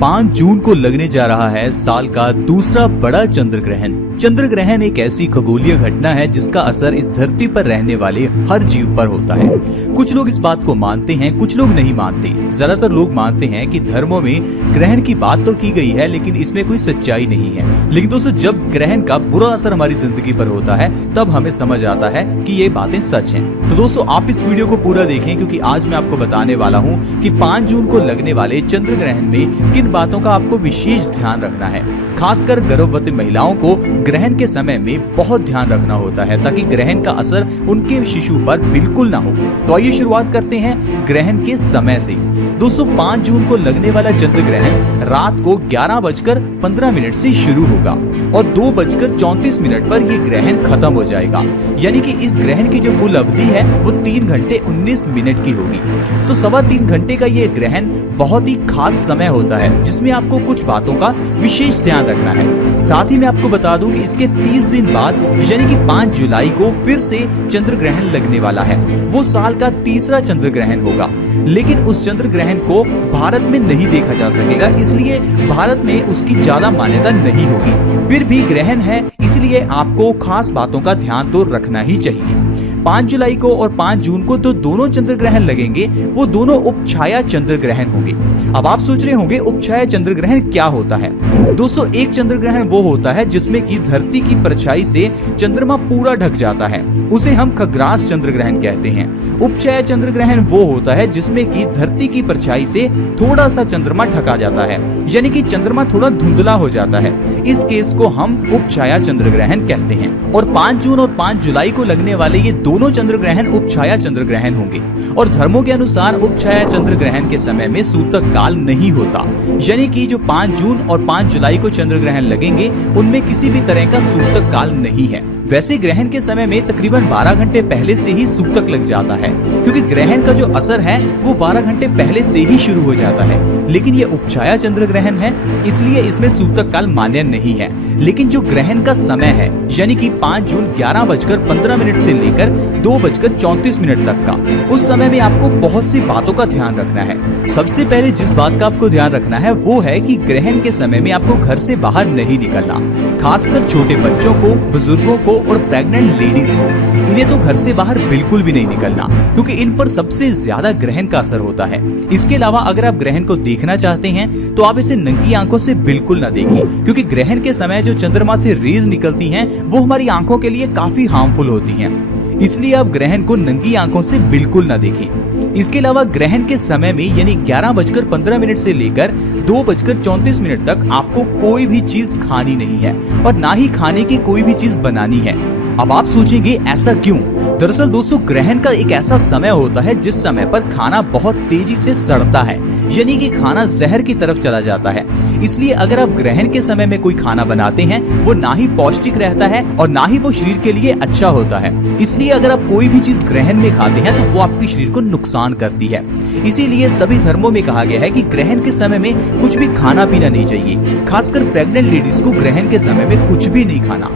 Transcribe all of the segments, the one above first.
5 जून को लगने जा रहा है साल का दूसरा बड़ा चंद्र ग्रहण। चंद्र ग्रहण एक ऐसी खगोलीय घटना है जिसका असर इस धरती पर रहने वाले हर जीव पर होता है। कुछ लोग इस बात को मानते हैं, कुछ लोग नहीं मानते। ज्यादातर लोग मानते हैं कि धर्मों में ग्रहण की बात तो की गई है लेकिन इसमें कोई सच्चाई नहीं है। लेकिन दोस्तों, जब ग्रहण का बुरा असर हमारी जिंदगी पर होता है तब हमें समझ आता है कि ये बातें सच हैं। तो दोस्तों, आप इस वीडियो को पूरा देखें क्योंकि आज मैं आपको बताने वाला हूँ कि 5 जून को लगने वाले चंद्र ग्रहण में किन बातों का आपको विशेष ध्यान रखना है। खासकर गर्भवती महिलाओं को ग्रहण के समय में बहुत ध्यान रखना होता है ताकि ग्रहण का असर उनके शिशु पर बिल्कुल ना हो। तो आइए शुरुआत करते हैं ग्रहण के समय से। दोस्तों, 5 जून को लगने वाला चंद्र ग्रहण रात को 11:15 से शुरू होगा और 2:34 पर यह ग्रहण खत्म हो जाएगा। यानी कि इस ग्रहण की जो कुल अवधि है वो 3 घंटे 19 मिनट की होगी। तो 3.25 घंटे का ये ग्रहण बहुत ही खास समय होता है जिसमें आपको कुछ बातों का विशेष ध्यान रखना है। साथ ही मैं आपको बता दूं कि इसके 30 दिन बाद यानी कि 5 जुलाई को फिर से चंद्र ग्रहण लगने वाला है। वो साल का तीसरा चंद्र ग्रहण होगा, लेकिन उस चंद्र ग्रहण को भारत में नहीं देखा जा सकेगा, इसलिए भारत में उसकी ज्यादा मान्यता नहीं होगी। फिर भी ग्रहण है, इसलिए आपको खास बातों का ध्यान तो रखना ही चाहिए। 5 जुलाई को और 5 जून को तो दोनों चंद्र ग्रहण लगेंगे, वो दोनों उपछाया चंद्र ग्रहण होंगे। अब आप सोच रहे होंगे उपछाया चंद्र ग्रहण क्या होता है। दोस्तों, एक चंद्र ग्रहण वो होता है जिसमें कि धरती की परछाई से चंद्रमा पूरा ढक जाता है, उसे हम खग्रास चंद्र ग्रहण कहते हैं। उपछाया चंद्र ग्रहण वो होता है जिसमें कि धरती की परछाई से थोड़ा सा चंद्रमा ढका जाता है, यानी कि चंद्रमा थोड़ा धुंधला हो जाता है। इस केस को हम उपछाया चंद्र ग्रहण कहते हैं। और 5 जून और 5 जुलाई को लगने वाले ये दोनों चंद्र ग्रहण उपछाया चंद्र ग्रहण होंगे। और धर्मों के अनुसार उपछाया चंद्र ग्रहण के समय में सूतक काल नहीं होता, यानी कि जो 5 जून और 5 जुलाई को चंद्र ग्रहण लगेंगे उनमें किसी भी तरह का सूतक काल नहीं है। वैसे ग्रहण के समय में तकरीबन 12 घंटे पहले से ही सूतक लग जाता है, क्योंकि ग्रहण का जो असर है वो 12 घंटे पहले से ही शुरू हो जाता है। लेकिन ये उपछाया चंद्र ग्रहण है, इसलिए इसमें सूतक काल मान्य नहीं है। लेकिन जो ग्रहण का समय है यानी कि 5 जून 11:15 से लेकर 2:34 तक का, उस समय में आपको बहुत सी बातों का ध्यान रखना है। सबसे पहले जिस बात का आपको ध्यान रखना है वो है कि ग्रहण के समय में आपको घर से बाहर नहीं निकलना। खासकर छोटे बच्चों को, बुजुर्गों को और प्रेग्नेंट लेडीज को, इन्हें तो घर से बाहर बिल्कुल भी नहीं निकलना, क्योंकि इन पर सबसे ज्यादा ग्रहण का असर होता है। इसके अलावा अगर आप ग्रहण को देखना चाहते हैं तो आप इसे नंगी आंखों से बिल्कुल ना देखें, क्योंकि ग्रहण के समय जो चंद्रमा से रेज निकलती हैं वो हमारी आंखों के लिए काफी हार्मफुल होती हैं, इसलिए आप ग्रहण को नंगी आंखों से बिल्कुल ना देखें। इसके अलावा ग्रहण के समय में यानी 11:15 से लेकर 2:34 तक आपको कोई भी चीज खानी नहीं है और ना ही खाने की कोई भी चीज बनानी है। अब आप सोचेंगे ऐसा क्यों? दरअसल दोस्तों, ग्रहण का एक ऐसा समय होता है जिस समय पर खाना बहुत तेजी से सड़ता है, यानी कि खाना जहर की तरफ चला जाता है। इसलिए अगर आप ग्रहण के समय में कोई खाना बनाते हैं वो ना ही पौष्टिक रहता है और ना ही वो शरीर के लिए अच्छा होता है। इसलिए अगर आप कोई भी चीज ग्रहण में खाते हैं तो वो आपके शरीर को नुकसान करती है। इसीलिए सभी धर्मों में कहा गया है कि ग्रहण के समय में कुछ भी खाना पीना नहीं चाहिए। खासकर प्रेग्नेंट लेडीज को ग्रहण के समय में कुछ भी नहीं खाना।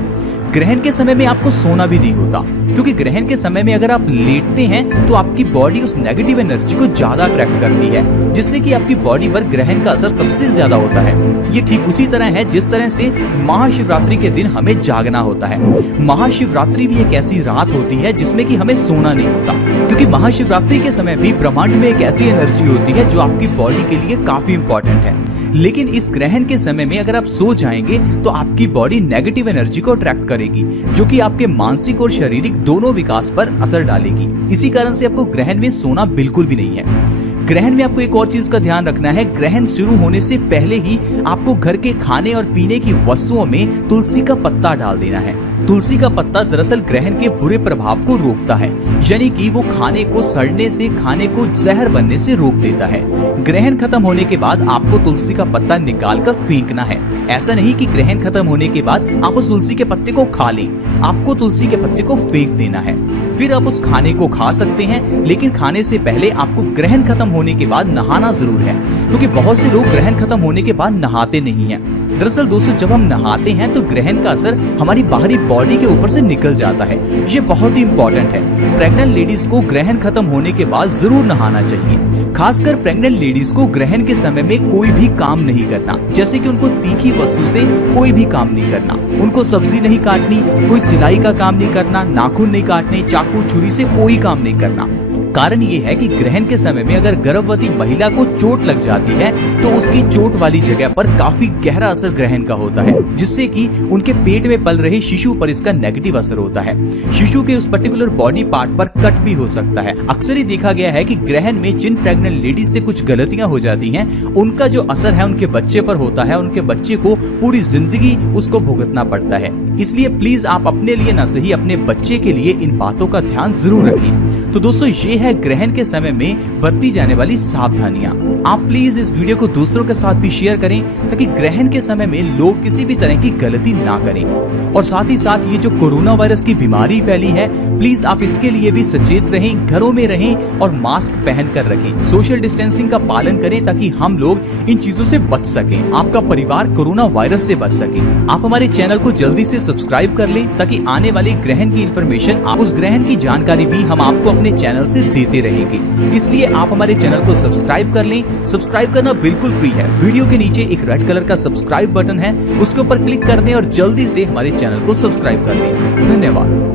ग्रहण के समय में आपको सोना भी नहीं होता, क्योंकि ग्रहण के समय में अगर आप लेटते हैं तो आपकी बॉडी उस नेगेटिव एनर्जी को ज्यादा अट्रैक्ट करती है, जिससे कि आपकी बॉडी पर ग्रहण का असर सबसे ज्यादा होता है। ये ठीक उसी तरह है जिस तरह से महाशिवरात्रि के दिन हमें जागना होता है। महाशिवरात्रि भी एक ऐसी रात होती है जिसमें कि हमें सोना नहीं होता, क्योंकि महाशिवरात्रि के समय भी ब्रह्मांड में एक ऐसी एनर्जी होती है जो आपकी बॉडी के लिए काफी इंपॉर्टेंट है। लेकिन इस ग्रहण के समय में अगर आप सो जाएंगे तो आपकी बॉडी नेगेटिव एनर्जी को अट्रैक्ट करेगी, जो कि आपके मानसिक और शारीरिक दोनों विकास पर असर डालेगी। इसी कारण से आपको ग्रहण में सोना बिल्कुल भी नहीं है। ग्रहण में आपको एक और चीज का ध्यान रखना है, ग्रहण शुरू होने से पहले ही आपको घर के खाने और पीने की वस्तुओं में तुलसी का पत्ता डाल देना है। तुलसी का पत्ता दरअसल ग्रहण के बुरे प्रभाव को रोकता है, यानी कि वो खाने को सड़ने से, खाने को जहर बनने से रोक देता है। ग्रहण खत्म होने के बाद आपको तुलसी का पत्ता निकाल कर फेंकना है। ऐसा नहीं कि ग्रहण खत्म होने के बाद आप उस तुलसी के पत्ते को खा लें, आपको तुलसी के पत्ते को फेंक देना है। फिर आप उस खाने को खा सकते हैं, लेकिन खाने से पहले आपको ग्रहण खत्म होने के बाद नहाना जरूर है, क्योंकि बहुत से लोग ग्रहण खत्म होने के बाद नहाते नहीं हैं। दरअसल दोस्तों, जब हम नहाते हैं तो ग्रहण का असर हमारी बाहरी बॉडी के ऊपर से निकल जाता है। ये बहुत ही इंपॉर्टेंट है। प्रेग्नेंट लेडीज को ग्रहण खत्म होने के बाद जरूर नहाना चाहिए। खासकर प्रेग्नेंट लेडीज को ग्रहण के समय में कोई भी काम नहीं करना, जैसे कि उनको तीखी वस्तु से कोई भी काम नहीं करना, उनको सब्जी नहीं काटनी, कोई सिलाई का काम नहीं करना, नाखून नहीं काटने, चाकू छुरी से कोई काम नहीं करना। कारण ये है कि ग्रहण के समय में अगर गर्भवती महिला को चोट लग जाती है तो उसकी चोट वाली जगह पर काफी गहरा असर ग्रहण का होता है, जिससे कि उनके पेट में पल रहे शिशु पर इसका नेगेटिव असर होता है। शिशु के उस पर्टिकुलर बॉडी पार्ट पर कट भी हो सकता है। अक्सर ही देखा गया है कि ग्रहण में जिन प्रेग्नेंट लेडीज से कुछ गलतियां हो जाती हैं, उनका जो असर है उनके बच्चे पर होता है, उनके बच्चे को पूरी जिंदगी उसको भुगतना पड़ता है। इसलिए प्लीज आप अपने लिए न सही अपने बच्चे के लिए इन बातों का ध्यान जरूर रखें। तो दोस्तों, ये है ग्रहण के समय में बरती जाने वाली सावधानियां। आप प्लीज इस वीडियो को दूसरों के साथ भी शेयर करें ताकि ग्रहण के समय में लोग किसी भी तरह की गलती ना करें। और साथ ही साथ ये जो कोरोना वायरस की बीमारी फैली है, प्लीज आप इसके लिए भी सचेत रहें, घरों में रहें और मास्क पहन कर रखें, सोशल डिस्टेंसिंग का पालन करें ताकि हम लोग इन चीजों से बच सकें, आपका परिवार कोरोना वायरस से बच सके। आप हमारे चैनल को जल्दी से सब्सक्राइब कर लें ताकि आने वाले ग्रहण की इन्फॉर्मेशन, उस ग्रहण की जानकारी भी हम आपको अपने चैनल से देते रहेंगे। इसलिए आप हमारे चैनल को सब्सक्राइब कर लें। सब्सक्राइब करना बिल्कुल फ्री है। वीडियो के नीचे एक रेड कलर का सब्सक्राइब बटन है, उसके ऊपर क्लिक कर दें और जल्दी से हमारे चैनल को सब्सक्राइब कर लें। धन्यवाद।